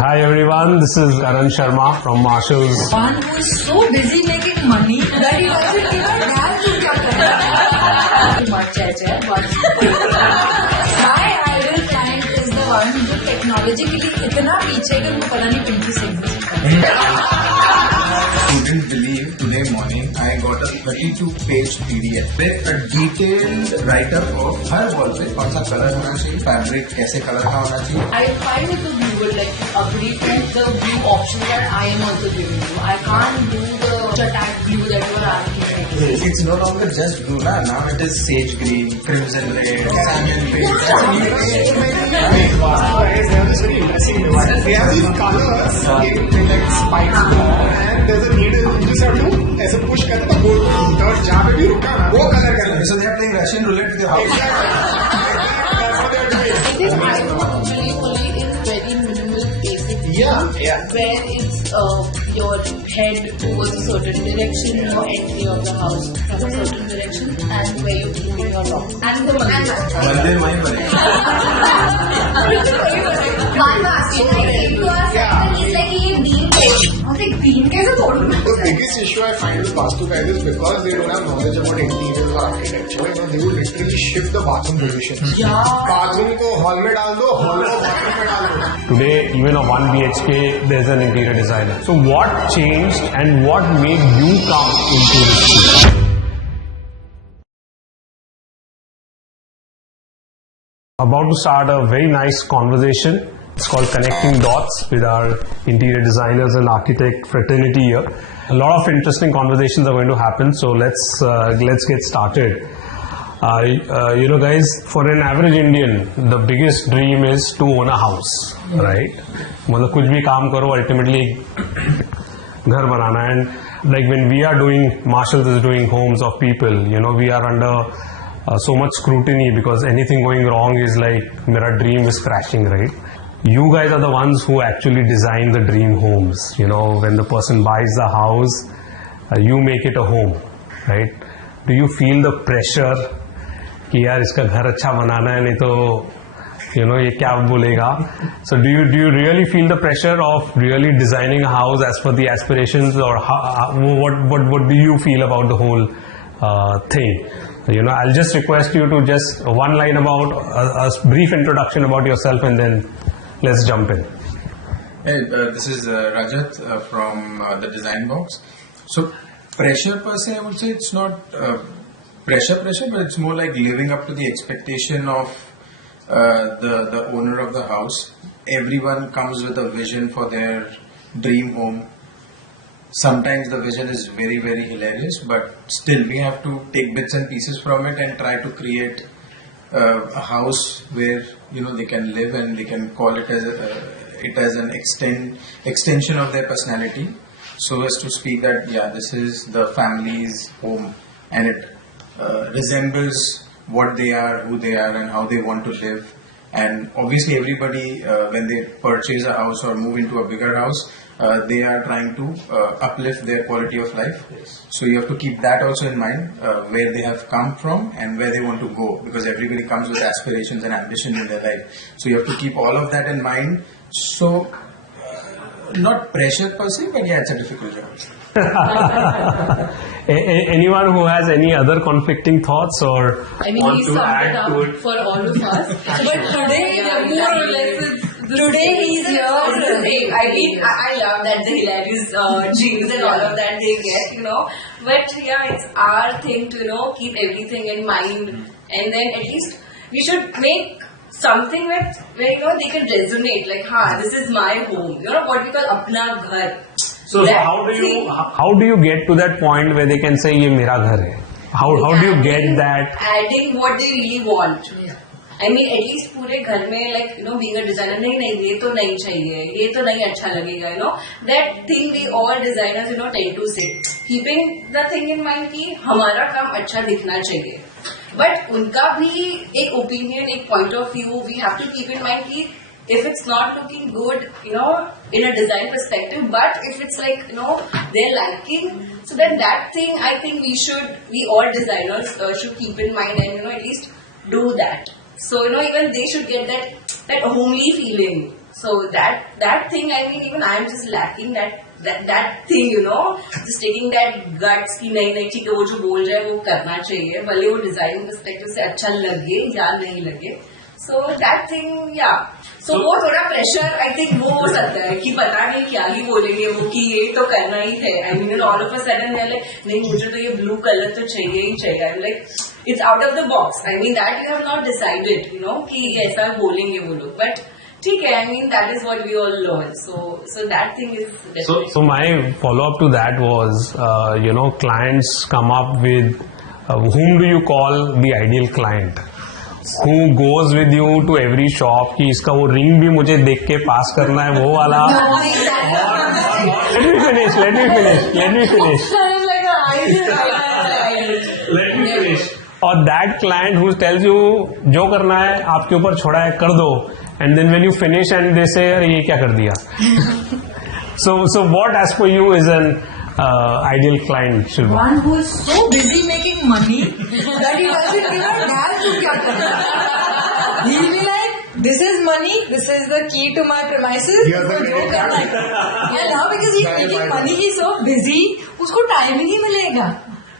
Hi everyone, this is Karan Sharma from Marshalls. One who is so busy making money that he doesn't even have to My ideal client is the one who technologically इतना पीछे कि उनको पता नहीं पिंकी से Couldn't believe today morning I got a 32-page PDF with a detailed write-up of her wall पे कौन सा कलर होना चाहिए, फैब्रिक कैसे कलर का होना चाहिए. I find it the viewer like agree to the view option that I am also giving you. I can't do the tag blue that you are asking. It's no longer just blue now it is sage green, crimson red, salmon pink. We have these colors in like spikes and there's a needle you just have to ऐसे push करते तो गोल और जहाँ पे भी रुका ना वो कलर करना. So they are playing Russian roulette with your house. That's what they're doing. It is actually only in very minimal basic Yeah. where it's your head goes a certain direction, your entry of the house from a certain direction, and where you're keeping your rock. And the Mandir mein bane. The biggest issue I find with Vastu guys is because they don't have knowledge about interiors or architecture, they will literally shift the bathroom positions. Bathroom ko hall mein dal do, hall ko bathroom mein dal do. Today, even a 1 BHK, there's an interior designer. So what changed and what made you come into this field? About to start a very nice conversation. It's called Connecting Dots with our interior designers and architect fraternity here. A lot of interesting conversations are going to happen, so let's get started. Guys, for an average Indian, the biggest dream is to own a house, right? मतलब कुछ भी काम करो, ultimately घर बनाना. And like when we are doing, Marshalls is doing homes of people, we are under so much scrutiny because anything going wrong is like, मेरा dream is crashing, right? You guys are the ones who actually design the dream homes. When the person buys the house, you make it a home, right? Do you feel the pressure कि यार इसका घर अच्छा बनाना है नहीं तो ये क्या बोलेगा? So do you really feel the pressure of really designing a house as per the aspirations, or what do you feel about the whole thing? I'll just request you to just one line about a brief introduction about yourself and then let's jump in. Hey, this is Rajat from the DesignBox. So pressure per se, I would say it's not pressure, but it's more like living up to the expectation of the owner of the house. Everyone comes with a vision for their dream home. Sometimes the vision is very, very hilarious, but still we have to take bits and pieces from it and try to create a house where they can live and they can call it as an extension of their personality, so as to speak that this is the family's home and it resembles what they are, who they are, and how they want to live. And obviously everybody when they purchase a house or move into a bigger house, they are trying to uplift their quality of life. Yes. So you have to keep that also in mind, where they have come from and where they want to go, because everybody comes with aspirations and ambitions in their life. So you have to keep all of that in mind. So not pressure per se, but it's a difficult job. Anyone who has any other conflicting thoughts or want he to summed add it up to it? for all of us. But today, more or less, Today he's here. I mean, I love that the hilarious dreams and all of that they get, But it's our thing to, keep everything in mind, and then at least we should make something where they can resonate. Like, this is my home. What we call apna ghar. So how do you get to that point where they can say ये मेरा घर है? How do you get that? Adding what they really want. I mean, at least पूरे घर में being a designer, नहीं ये तो नहीं चाहिए, ये तो नहीं अच्छा लगेगा, that thing we all designers tend to say, keeping the thing in mind कि हमारा काम अच्छा दिखना चाहिए, but उनका भी एक opinion, एक point of view we have to keep in mind कि if it's not looking good, in a design perspective, but if it's they're liking, so then that thing I think we all designers should keep in mind and at least do that. So even they should get that homely feeling. So that thing, I mean, even I'm just lacking that thing, you know, just taking that guts कि नहीं ठीक है वो जो बोल रहा है वो करना चाहिए, भले वो डिजाइन पर्सपेक्टिव से अच्छा लगे या नहीं लगे. So that thing, yeah. So वो थोड़ा प्रेशर आई थिंक वो हो सकता है कि पता नहीं क्या ही बोलेंगे वो कि ये तो करना ही है. I mean, all of a sudden they're like नहीं मुझे तो ये ब्लू कलर तो चाहिए ही चाहिए. I'm like it's out of the box. I mean that you have not decided, you know, कि ऐसा बोलेंगे वो लोग. But ठीक है, I mean that is what we all learn. So that thing is definitely. So my follow up to that was, clients come up with whom do you call the ideal client? Who goes with you to every shop कि इसका वो ring भी मुझे देख के पास करना है वो वाला. Let me finish. Or that client who tells you जो करना है आपके ऊपर छोड़ा है कर दो, and then when you finish and they say अरे ये क्या कर दिया. So what as per you is an ideal client, Shilpa? One who is so busy making money that he doesn't give a damn to kya karna hai. He'll be like, this is money, this is the key to my premises. Here's the जो करना है. Yeah, now because he's making money, he's so busy, उसको time ही नहीं मिलेगा.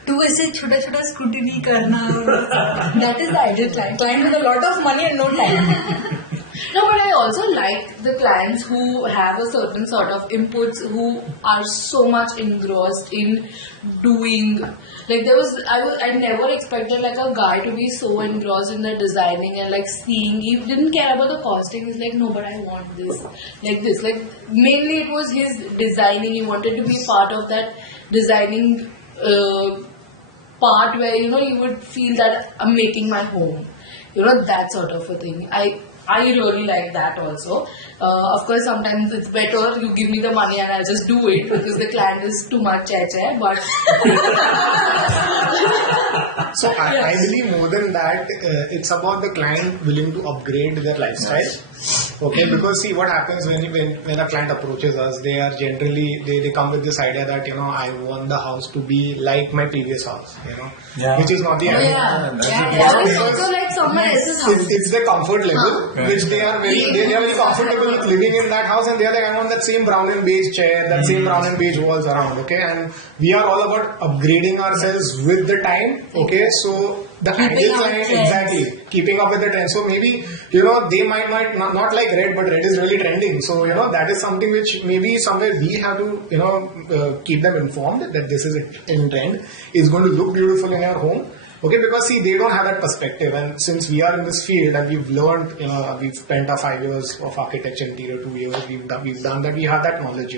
तो ऐसे छोटा छोटा स्क्रूटिनी करना. That is the ideal client. Client with a lot of money and no time. No, but I also like the clients who have a certain sort of inputs, who are so much engrossed in doing. Like I never expected like a guy to be so engrossed in the designing and like seeing. He didn't care about the costing. He's like, no, but I want this, like this. Like mainly it was his designing. He wanted to be part of that designing part where you would feel that I'm making my home. That sort of a thing. I really like that also. Of course, sometimes it's better you give me the money and I'll just do it because the client is too much but So I believe more than that, it's about the client willing to upgrade their lifestyle. Okay, because see what happens when a client approaches us, they are generally they come with this idea that I want the house to be like my previous house, which is not the idea. It's also like someone else's house. It's the comfort level which they are very comfortable with living in that house, and they are like, I want that same brown and beige chair, that same brown and beige walls around. Okay, and we are all about upgrading ourselves with the time. Okay, so the ideal client, exactly, keeping up with the trend. So maybe they might not like red, but red is really trending. So that is something which maybe somewhere we have to keep them informed that this is in trend. It's going to look beautiful in your home. Okay, because see, they don't have that perspective, and since we are in this field and we've learned, we've spent our 5 years of architecture, interior 2 years, we've done that, we have that knowledge,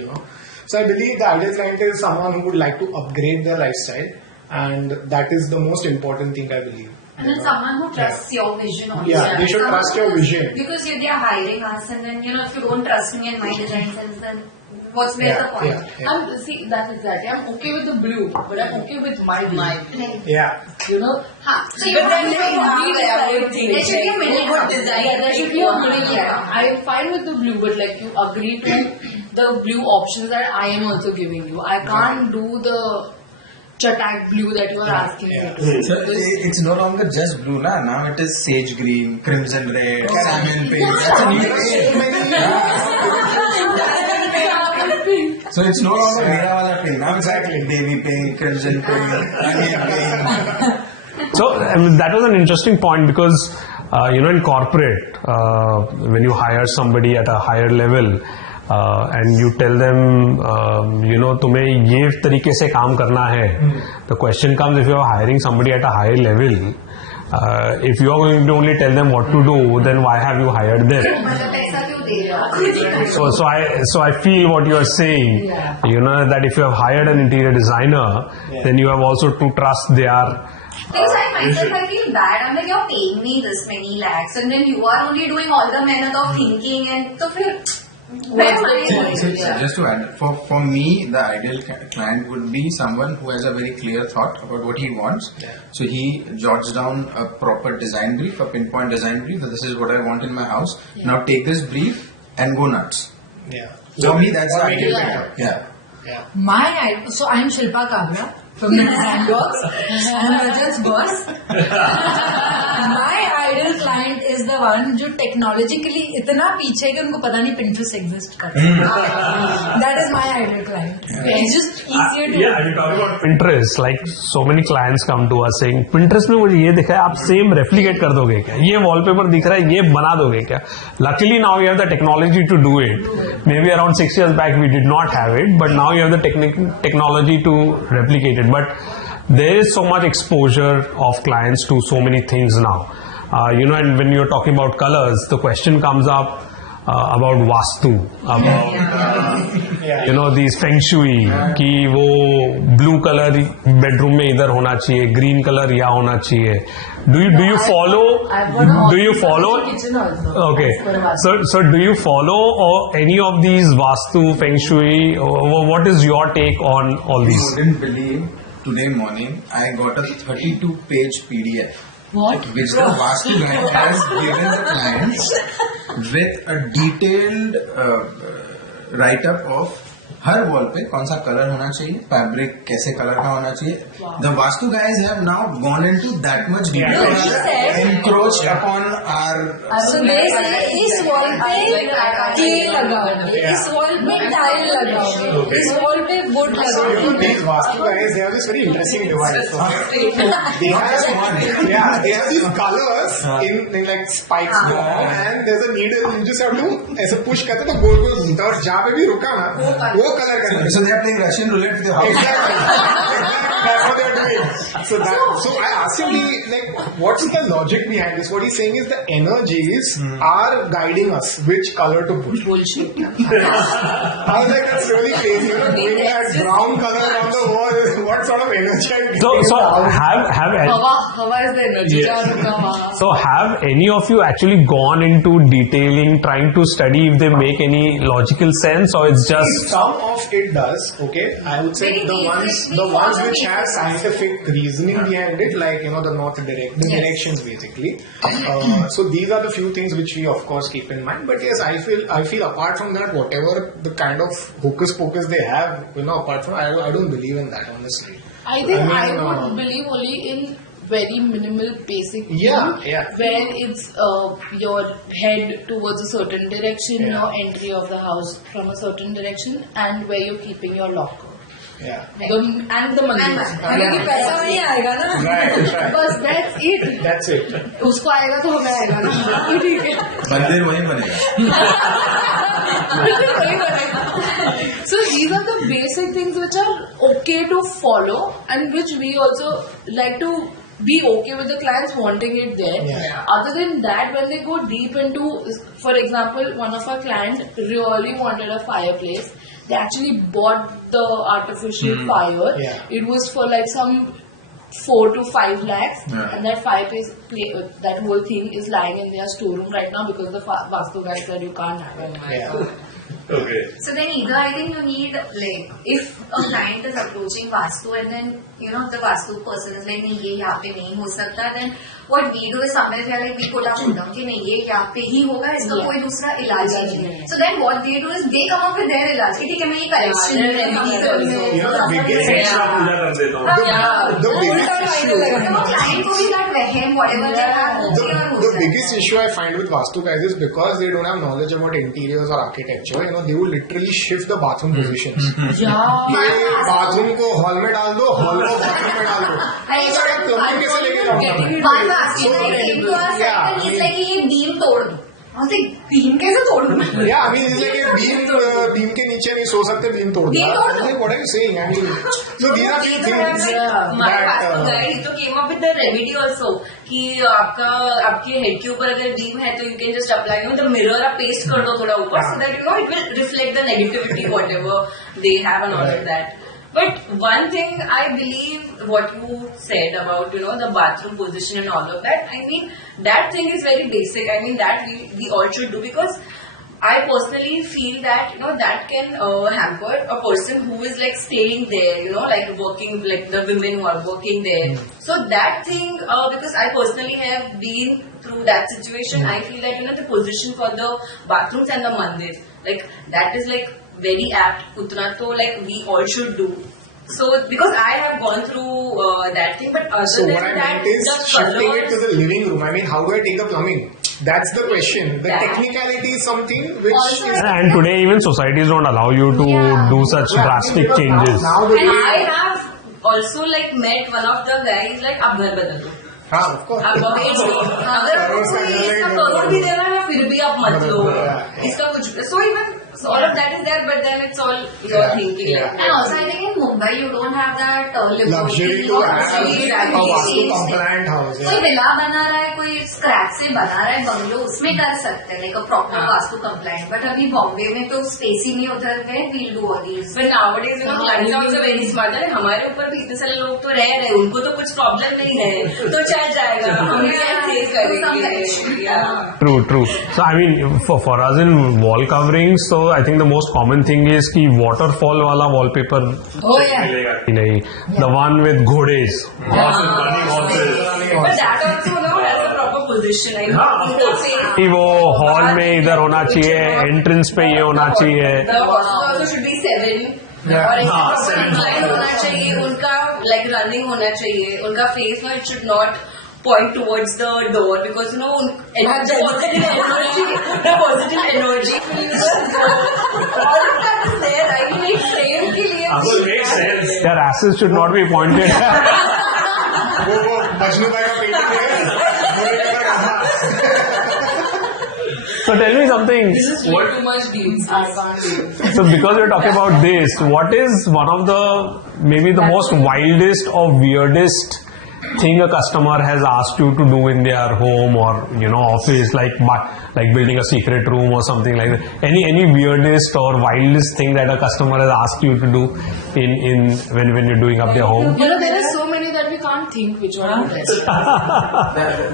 So I believe the ideal client is someone who would like to upgrade their lifestyle, and that is the most important thing, I believe. And then someone who trusts your vision also. Yeah, they should trust your vision. Because they are hiring us, and then if you don't trust me and my design sense, then where's the point? Yeah. See, that's exactly. I'm okay with the blue, but I'm okay with my blue. Yeah. So you want to there should be a middle design. Yeah, there should be a middle. Yeah, I'm fine with the blue, but like you agree to the blue options that I am also giving you. I can't do the chatak blue that you are asking me to. So it's no longer just blue, na? Now it is sage green, crimson red, salmon pink. That's a new So it's no longer mera wala pink. Now it's actually baby pink, crimson pink, onion pink. So that was an interesting point because in corporate, when you hire somebody at a higher level, and you tell them, तुम्हें ये तरीके से काम करना है. The question comes, if you are hiring somebody at a higher level, if you are going to only tell them what to do, then why have you hired them? So I feel what you are saying. That if you have hired an interior designer, then you have also to trust their. Because I feel bad. I'm like, you're paying me this many lakhs, and then you are only doing all the method of thinking, and so just to add, for me, the ideal client would be someone who has a very clear thought about what he wants. So he jots down a proper design brief, a pinpoint design brief, that this is what I want in my house. Now take this brief and go nuts. Yeah. For me, that's the ideal client. Yeah. So I'm Shilpa Kabra from the DesignBox. I'm Rajat's boss. My ideal client is the one जो technologically इतना पीछे है कि उनको पता नहीं Pinterest exist करता है. That is my ideal client. It's just easier to. Yeah, I mean, talking about Pinterest, like so many clients come to us saying, Pinterest में मुझे ये दिखा है, आप same replicate कर दोगे क्या? ये wallpaper दिख रहा है, ये बना दोगे क्या? Luckily now we have the technology to do it. Maybe around 6 years back we did not have it, but now you have the technology to replicate it. But there is so much exposure of clients to so many things now. And when you're talking about colors, the question comes up about Vastu, about these Feng Shui, कि वो blue color bedroom में इधर होना चाहिए, green color यहाँ होना चाहिए. Do you follow? Do you follow? Kitchen also. Okay. So do you follow any of these Vastu, Feng Shui? Or what is your take on all these? You wouldn't believe, today morning I got a 32-page PDF. What? Which the Vastu guy has given the clients with a detailed write-up of her wall पे कौन सा colour होना चाहिए, fabric कैसे colour का होना चाहिए. The Vastu guys have now gone into that much detail, encroached upon our. So they say इस wall पे clay लगाओगे, इस wall पे tile लगाओगे, इस wall पे wood लगाओगे. These Vastu guys, they have this very interesting device. They have these colors in like spikes form, and there's a needle. You just have to ऐसे push करते तो गोल गोल घूमता है और जहाँ पे भी रुका ना वो कलर करना. So they are playing Russian roulette with the house. Exactly. That's what they're doing. So I asked him, what's the logic behind this? What he's saying is the energies are guiding us which color to put. Bullshit. I was like, that's really crazy. Doing that brown color on the wall. What sort of energy are you getting? So have Hava is the energy. Yeah. So have any of you actually gone into detailing, trying to study if they make any logical sense, or it's just some of it does, okay. I would say the ones which have scientific reasoning behind it, like the north directions basically. So these are the few things which we of course keep in mind. But yes, I feel apart from that, whatever the kind of hocus pocus they have, apart from I don't believe in that honestly. I think I would believe only in very minimal basic thing, where it's your head towards a certain direction, your entry of the house from a certain direction, and where you're keeping your locker. Yeah. And the money. क्योंकि पैसा वही आएगा ना. Right. बस that's it. That's it. उसको आएगा तो हमें आएगा ना. ठीक है. मंदिर वहीं बनेगा. So these are the basic things which are okay to follow, and which we also like to be okay with the clients wanting it there. Yeah. Other than that, when they go deep into, for example, one of our clients really wanted a fireplace. They actually bought the artificial fire. Yeah. It was for like some 4 to 5 lakhs, and that fireplace, that whole thing is lying in their storeroom right now because the Vastu guy said you can't have it. Yeah. okay? So then either I think you need, like, if a client is approaching Vastu and then, the Vastu person is like, nahi, ye yahan pe nahi ho sakta, then what we do is somewhere we are like, we put up with them, ki nahi, ye yahan pe hi hoga, iska koi dusra ilaj hi nahi. So then what they do is, they come up with their ilaj, ki theek hai, main ye correction The biggest issue I find with Vastu guys is because they don't have knowledge about interiors or architecture, they will literally shift the bathroom positions. Bathroom को hall में डाल दो, hall को bathroom में डाल दो. Plumbing कैसे लेके जाऊंगा? ये बीम तोड़ दो. I was like, बीम कैसे तोड़? Yeah, I mean, it's like beam के नीचे नहीं सो सकते, बीम तोड़ दो. Like, what are you saying? I mean, so these are things My Vastu guy to came up with the remedy also कि आपके हेड के ऊपर अगर बीम है तो you can just apply the mirror आप paste कर दो थोड़ा ऊपर so that it will reflect the negativity whatever they have and all of that. But one thing I believe what you said about the bathroom position and all of that, I mean that thing is very basic. I mean that we all should do, because I personally feel that that can hamper a person who is like staying there, like working, like the women who are working there. So that thing, because I personally have been through that situation, I feel that the position for the bathrooms and the mandirs, like that is like very apt. Utna to like we all should do. So because I have gone through that thing, but other So than what I that, meant is the shifting it to colors. the living room. I mean, how do I take the plumbing? That's the question. The Yeah. technicality is something which Also, is... And today even societies don't allow you to do such drastic Because changes. Now the And way- I have also like met one of the guys like आप घर बदल दो. हाँ, of course. आप wage दो. अगर आपको कोई इसका करोड़ भी देना है फिर भी आप मत लो. इसका कुछ so even all of that is there, but then it's all your thinking. Yeah. And also, I think in Mumbai, you don't have that Luxury to have a vastu compliant house. कोई villa बना रहा है, कोई scratch से बना रहा है bungalow, उसमें कर सकते हैं, like a proper vastu compliant. But अभी बॉम्बे में तो स्पेस ही नहीं उधर में, we'll do all these. But nowadays, you know, clients are also very smart. अरे हमारे ऊपर भी इतने सारे लोग तो रह रहे, उनको तो कुछ प्रॉब्लम नहीं है, तो चल जाएगा. हम भी ऐसे करेंगे. Yeah. True. So I mean, for us in wall coverings, so I think the most common thing is कि waterfall वाला wallpaper Oh yeah. नहीं, the one with घोड़ेस. But that also, you know, has a proper position. I mean, कि वो hall में इधर होना चाहिए, entrance पे ये होना चाहिए. The hostel also should be 7. और एक proper incline होना चाहिए, उनका like running होना चाहिए, उनका face में it should not point towards the door because you know the positive energy will just go. All of that is there. I mean, like frame के लिए. Their asses should not be pointed. वो मजनू भाई का painting है. So tell me something. This is way too much deals. I can't do it. So because we're talking about this, what is one of the maybe the most wildest or weirdest thing a customer has asked you to do in their home or office, like building a secret room or something like that? Any weirdest or wildest thing that a customer has asked you to do in when you're doing up their home? You know, there are so many that we can't think which one is best.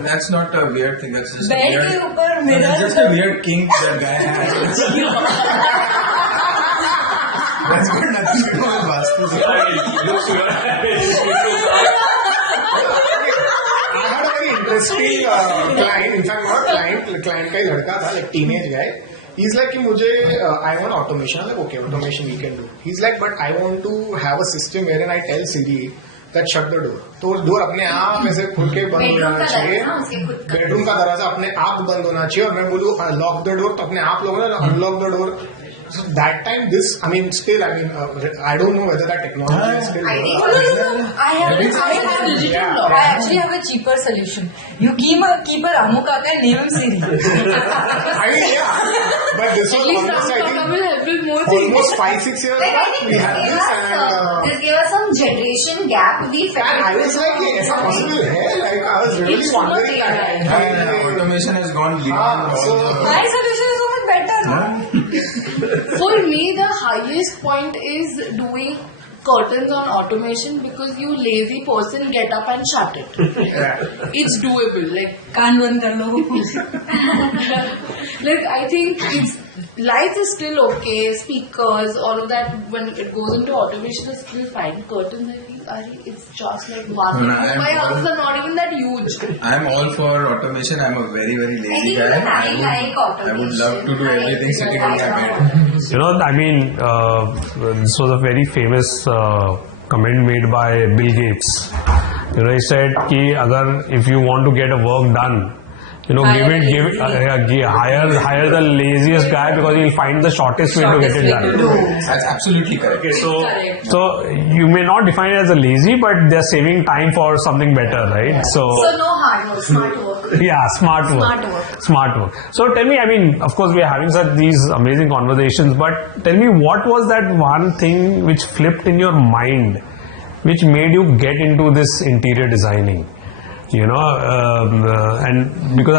That's not a weird thing. That's just a bed के weird, ऊपर mirror. that's just a weird kink that guy has. That's got nothing to do with Vastu. I had a very interesting client. In fact, not client का ही लड़का था, like teenage guy. He's like कि मुझे I want automation. I'm like, okay, automation we can do. He's like, but I want to have a system wherein I tell Siri that shut the door. तो door अपने आप ऐसे खुल के बंद होना चाहिए. बेडरूम का दरवाजा अपने आप बंद होना चाहिए. और मैं बोलूँ लॉक द डोर, तो अपने आप लोग ना unlock the door. So that time, I don't know whether that technology is still there. I actually have a cheaper solution. You keep a Ramu Kaka and name him Siri. I mean, yeah. But this was At least almost, I Ram Kaka will think, help with more things. almost 5-6 years Like, I back, think we had this this gave us some generation gap. We felt and I was like, ये ऐसा possible है? Like, I was really It's wondering not that. And automation has gone beyond all so- the... My solution is so much better. No? For me, the highest point is doing curtains on automation because you lazy person get up and shut it. It's doable. कान बंद कर लो. I think lights is still okay, speakers, all of that. When it goes into automation, it's still fine. Curtains, I think, it's just like one. No, I am My all- houses are not even that huge. I'm all for automation. I'm a very, very lazy think guy. even I like I would love to do automation. everything I sitting on my like bed. I mean, this was a very famous comment made by Bill Gates. He said कि अगर if you want to get a work done, hire the laziest guy because he'll find the shortest way to get it done. That's absolutely correct. So you may not define it as a lazy, but they're saving time for something better, right? So no hard work, smart work. Yeah, smart work. So tell me, I mean, of course we are having these amazing conversations, but tell me, what was that one thing which flipped in your mind, which made you get into this interior designing? And because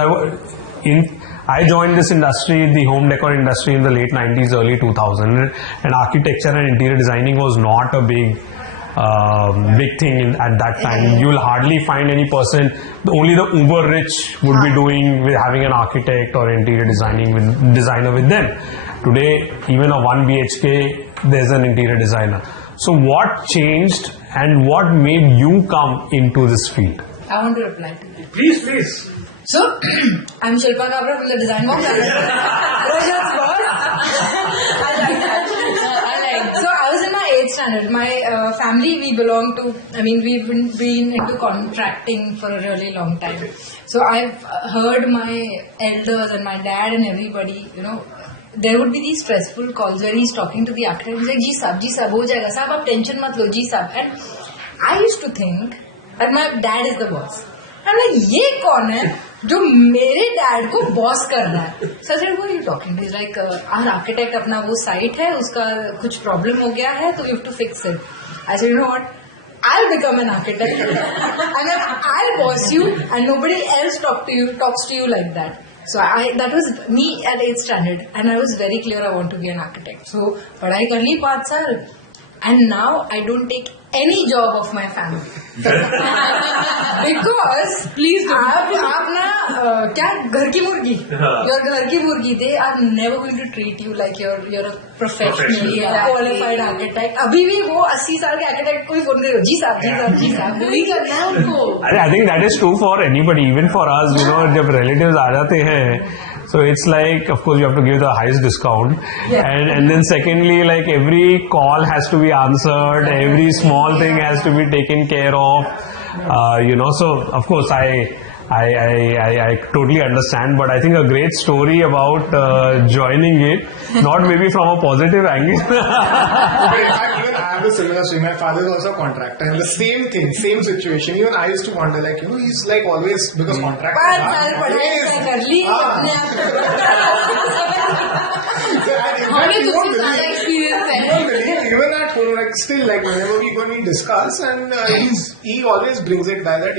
I joined this industry, the home decor industry, in the late 90s, early 2000s, and architecture and interior designing was not a big thing at that time. You will hardly find any person, only the uber rich would be doing with having an architect or interior designer with them. Today, even a 1 BHK, there's an interior designer. So what changed and what made you come into this field? I want to reply to that. Please. So, I'm Shilpa Kabra from the DesignBox. Rajat's boss. I like that. So, I was in my 8th standard. My family, we belong to, we've been into contracting for a really long time. So I've heard my elders and my dad and everybody, there would be these stressful calls where he's talking to the architect. He's like, ji sab, ho jayega. Sab, aap tension mat lo, ji sab. And I used to think that my dad is the boss. I'm like, ye kaun hai jo mere dad ko boss kar raha hai? So I said, who are you talking to? He's like, our architect apna wo site hai, uska kuch problem ho gaya hai, so you have to fix it. I said, you know what? I'll become an architect and then I'll boss you and nobody else talks to you like that. So that was me at 8th standard and I was very clear I want to be an architect. So padhai kar li 5 saal and now I don't take any job of my family. Because please आप ना क्या घर की मुर्गी, you're घर की मुर्गी, they are never going to treat you like you're a professional qualified architect. अभी भी वो 80 साल के architect को ही बोल रहे हो जी साहब वही करना है उनको. I think that is true for anybody, even for us. जब relatives आ जाते हैं, so it's like, of course, you have to give the highest discount, and then secondly, like every call has to be answered, every small thing has to be taken care of. So of course I totally understand, but I think a great story about joining it, not maybe from a positive angle. But in fact, even I have a similar story. My father is also a contractor, and the same thing, same situation. Even I used to wonder, like, he's like always, because contractors even at home, like still, like whenever we go and we discuss, and he always brings it by that,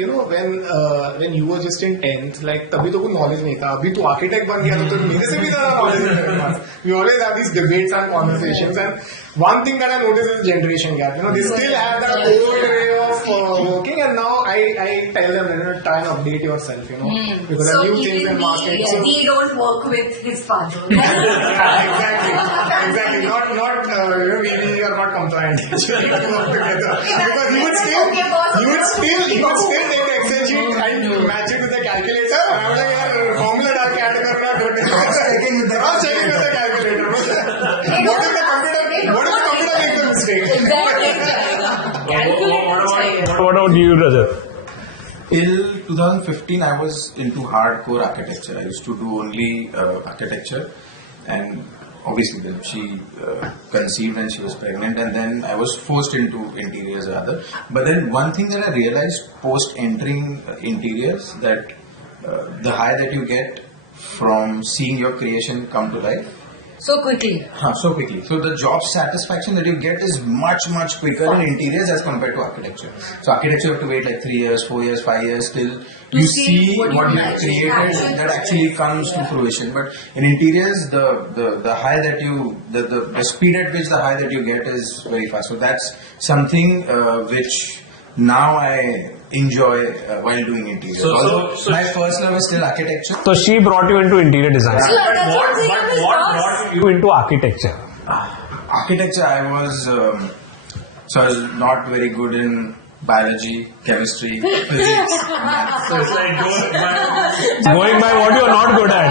when you were just in 10th, like तभी तो कोई knowledge नहीं था, अभी तो architect बन गया तो मेरे से भी ज़्यादा knowledge है मेरे पास. We always have these debates and conversations, and one thing that I noticed is generation gap. They still have that old way of working, and now I tell them, try and update yourself, because So there are new things in market. So he don't work with his father. exactly. Not we are not compliant. Actually, we work together because he would still take the Excel sheet and match it with the calculator. And I was like, यार formula डाल के add करना, cross checking with the calculator. What if the computer makes a mistake? What about you, Rajat? Till 2015, I was into hardcore architecture. I used to do only architecture, and obviously then she conceived and she was pregnant, and then I was forced into interiors rather. But then one thing that I realized post entering interiors, that the high that you get from seeing your creation come to life so quickly. So quickly. So the job satisfaction that you get is much quicker in interiors as compared to architecture. So architecture you have to wait like 3 years, 4 years, 5 years till you see what you have created that actually comes to fruition. But in interiors, the high that you, the speed at which the high that you get is very fast. So that's something which now I enjoy while doing interiors. So my first love is still architecture. So she brought you into interior design. Yeah. What brought you into architecture? Architecture, I was not very good in biology, chemistry, physics. So it's like going by what you are not good at.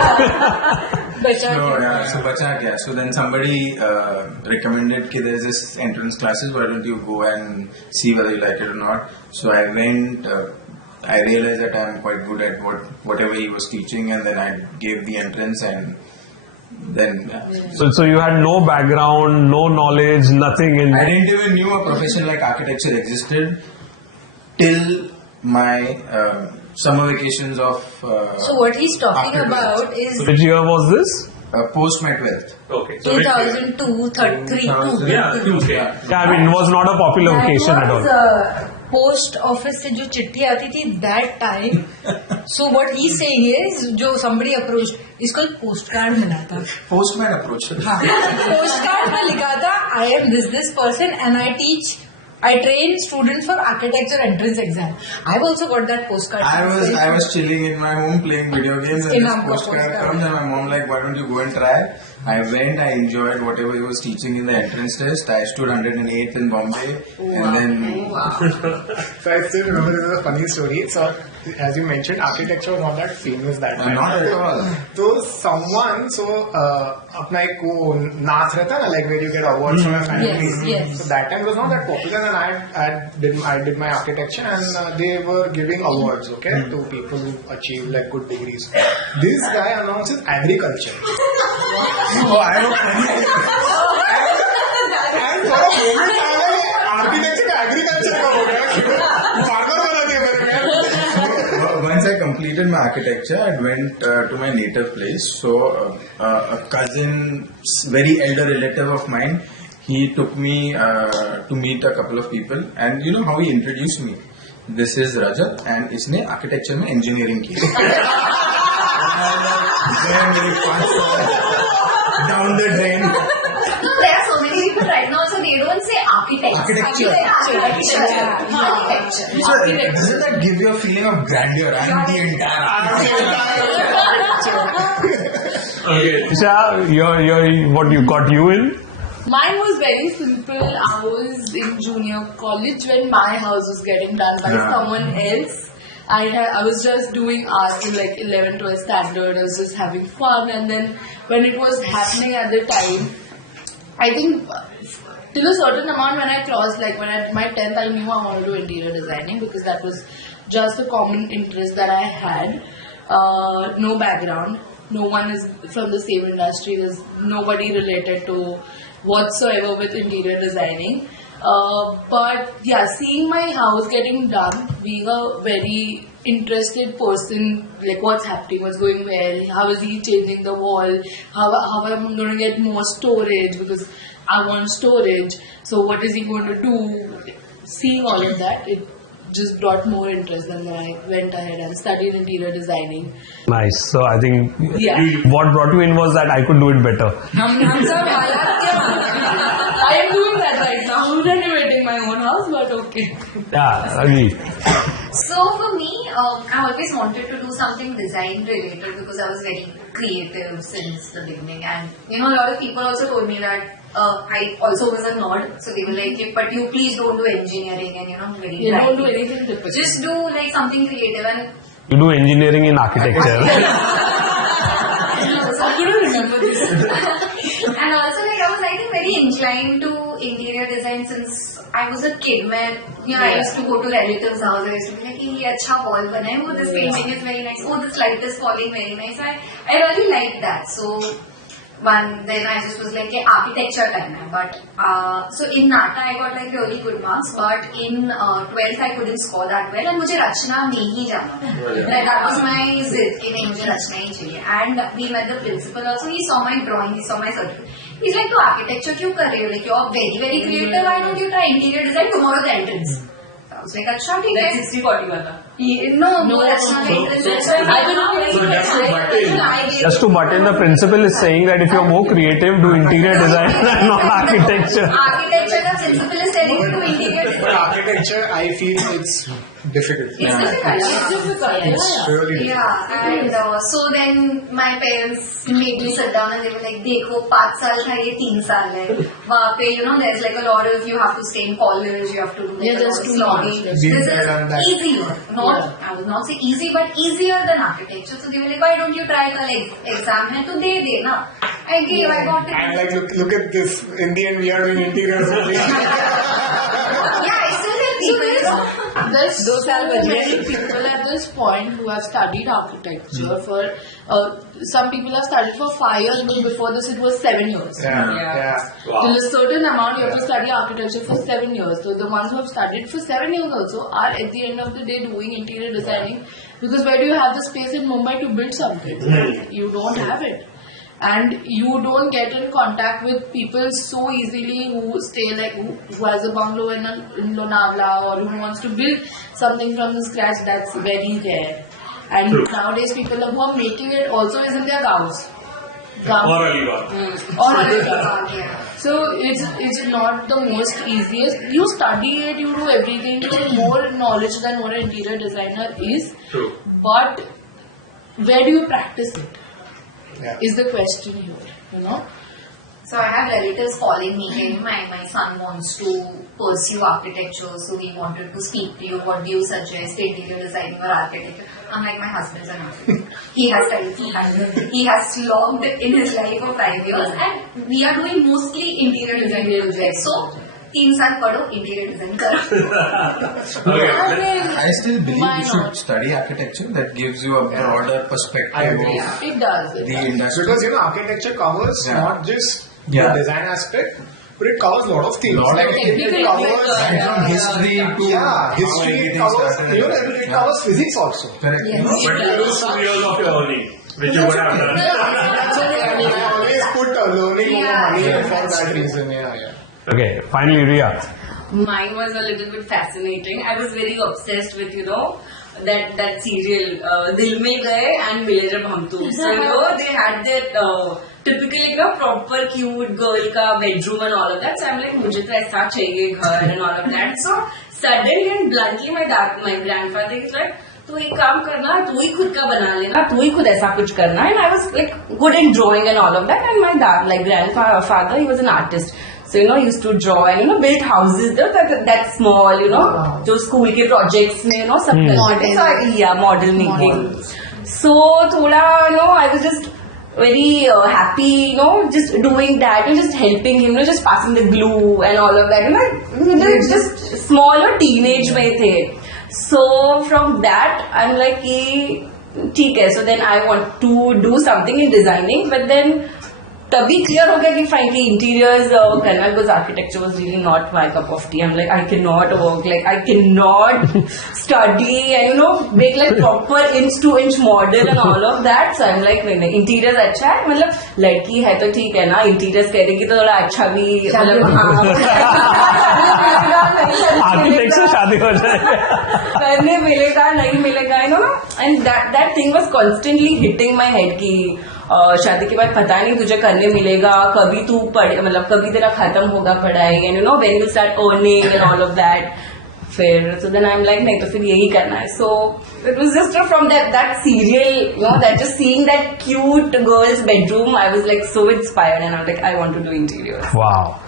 So bacha kya? So then somebody recommended that there's this entrance classes, why don't you go and see whether you like it or not. So I went, I realized that I'm quite good at whatever he was teaching, and then I gave the entrance, and then So you had no background, no knowledge, nothing in. I didn't even knew a profession like architecture existed till my summer vacations of So what he's talking about is Which year was this? post my 12th. Okay. 2002, 3. Yeah, it was not a popular vacation at all. Post office से जो चिट्ठी आती थी that time. So what he saying is जो somebody approached, इसको एक post card मिला था. Postman approach. पोस्ट कार्ड में लिखा था I am this person and I train students for architecture entrance exam. I've also got that postcard. I was chilling in my home playing video games, and this postcard comes, and my mom like, why don't you go and try? I went, I enjoyed whatever he was teaching in the entrance test. I stood 108th in Bombay, and then. So I still remember, this is a funny story. So as you mentioned, architecture was not that famous that time. Not at all. So someone, अपना एक वो नाच रहता है ना, like where you get awards from your family. Yes. So that time it was not that popular, and I did my architecture, and they were giving awards, okay, to people who achieved like good degrees. This guy announces agriculture. Oh, I don't And for a moment, architecture का agriculture का हो गया. Farmer बना दिया मेरे को. Once I completed my architecture, I went to my native place. So a cousin, very elder relative of mine, he took me to meet a couple of people, and you know how he introduced me. This is Rajat, and इसने architecture में engineering की. Down the drain. No, there are so many people right now, so they don't say architects. Architecture. Architecture. So, doesn't that give you a feeling of grandeur? I'm the entire Okay, Disha, what you got you in? Mine was very simple. I was in junior college when my house was getting done by someone else. I was just doing art in like 11, 12 standard. I was just having fun, and then when it was happening at the time, I think till a certain amount when I crossed, like when at my 10th, I knew I wanted to do interior designing because that was just a common interest that I had. No background. No one is from the same industry. There's nobody related to whatsoever with interior designing. But yeah, seeing my house getting done, being a very interested person, like what's happening, what's going well, how is he changing the wall, how am I going to get more storage because I want storage, so what is he going to do? Seeing all of that, it just brought more interest, and then I went ahead and studied interior designing. Nice. So I think Yeah. what brought you in was that I could do it better. I am doing that right now. I'm renovating my own house, but okay. Yeah, agree. So for me, I always wanted to do something design related because I was very creative since the beginning, and you know, a lot of people also told me that I also was a nerd, so they were like, but you please don't do engineering and very You don't do bright. anything typical. Just do like something creative, and You do engineering in architecture. I couldn't remember this. and also like I was very inclined to interior design since I was a kid. When I used to go to relatives' house, I used to be like, "Hey, अच्छा wall बना है. Oh, this painting is very nice. Oh, this light is falling very nice." I really liked that. So then I just was like, architecture करना है. But so in NATA I got like really good marks, but in 12th I couldn't score that well, and मुझे रचना में ही जाना था. Like that was my zid कि नहीं मुझे रचना ही चाहिए. And we met the principal also. He saw my drawing, he saw my certificate. He's like, तो architecture क्यों कर रहे हो? Like you're very very creative. Why don't you try interior design tomorrow the entrance? I was like, अच्छा ठीक है. 60-40 वाला. No, रचना में entrance. Just to butt in, the principal is saying that if you're more creative, do interior design and not architecture. Architecture, the principal is telling you to interior But design. architecture, I feel it's difficult. It's difficult. It's difficult. It's really difficult. Yeah, and so then my parents made me sit down and they were like, देखो 5 साल था ये 3 साल है. वहाँ पे there's like a lot of, you have to stay in college, you have to do like Yeah, a there's lot of too slogging. much. This Been is there, done that. easier. I would not say easy, but easier than architecture. So they were like, why don't you try the exam है तो दे देना. I gave, I got it. And like, look at this. In the end, we are doing interiors only. Yeah, I still tell people, There's so many people at this point who have studied architecture for. Some people have studied for 5 years, but before this it was 7 years. Yeah. Till a certain amount, you have to study architecture for 7 years. So the ones who have studied for 7 years also are at the end of the day doing interior designing, because where do you have the space in Mumbai to build something? You don't have it. And you don't get in contact with people so easily who stay like who has a bungalow in Lonavala, or who wants to build something from the scratch. That's very rare. And nowadays people who are making it also is in their gaons. Or Aligarh. So it's not the most easiest. You study it, you do everything, you have more knowledge than what an interior designer is. True. But where do you practice it? Yeah. Is the question here, So I have relatives calling me saying my son wants to pursue architecture, so we wanted to speak to you. What do you suggest, interior designing or architecture? I'm like, my husband's an architect. He has studied, he has slogged in his life for 5 years, and we are doing mostly interior design projects. So 3 साल पढ़ो interior design करो. I still believe you should study architecture. That gives you a broader perspective of It does. the industry. Because architecture covers Yeah. not just Yeah. the design aspect, but it covers a lot of things. Lot of like things. it covers Right from history to yeah, history. how It everything covers started. it covers physics also. Correct. But you lose 2 years of your earning, which you would have done. That's okay. I mean, I always put learning over money Yeah. for that reason. Yeah. Okay, finally, Riya. Mine was a little bit fascinating. I was very obsessed with, that serial, Dil Mein Gaye and Mile Jab Hum Tum. So, they had that typical, proper cute girl ka bedroom and all of that. So I'm like, mujhe to aisa chahiye ghar and all of that. So suddenly and bluntly my grandfather is like, तू एक काम करना, तू ही खुद का बना लेना, तू ही खुद ऐसा कुछ करना. And I was like good in drawing and all of that. And my grandfather, he was an artist. So, he used to draw and, build houses, that small, जो school के projects में, सब करते. So, yeah, model making. So, thoda, I was just very happy, just doing that and just helping him, just passing the glue and all of that. Just small or teenage mein the. So, from that, I'm like, theek hai. So, then I want to do something in designing, but then तभी clear हो गया कि frankly interiors करना, because architecture was really not my cup of tea. I'm like, I cannot work, I cannot study and make like proper inch-to-inch model and all of that. So I'm like, नहीं interiors अच्छा है, मतलब लड़की है तो ठीक है ना, interiors करेगी तो थोड़ा अच्छा भी, आर्किटेक्ट से शादी हो जाएगा. करने मिलेगा नहीं मिलेगा, and that thing was constantly hitting my head कि शादी के बाद पता नहीं तुझे करने मिलेगा, कभी तू कभी तेरा खत्म होगा पढ़ाई, and when you start earning and all of that. फिर so then I'm like, नहीं तो फिर यही करना है. So it was just from that serial, that just seeing that cute girl's bedroom, I was like so inspired, and I'm like, I want to do interiors. Wow.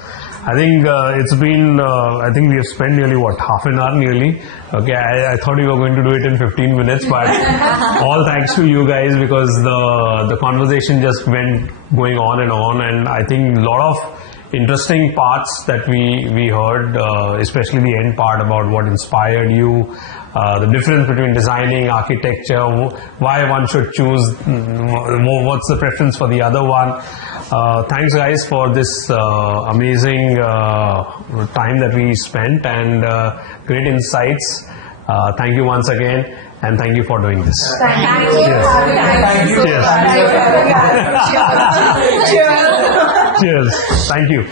I think it's been, I think we have spent nearly, half an hour nearly. Okay, I thought we were going to do it in 15 minutes, but all thanks to you guys, because the conversation just went going on, and I think a lot of interesting parts that we heard, especially the end part about what inspired you, the difference between designing, architecture, why one should choose, what's the preference for the other one. Thanks guys for this amazing time that we spent, and great insights. Thank you once again, and thank you for doing this. Thank you. Cheers. Cheers. Cheers. Thank you.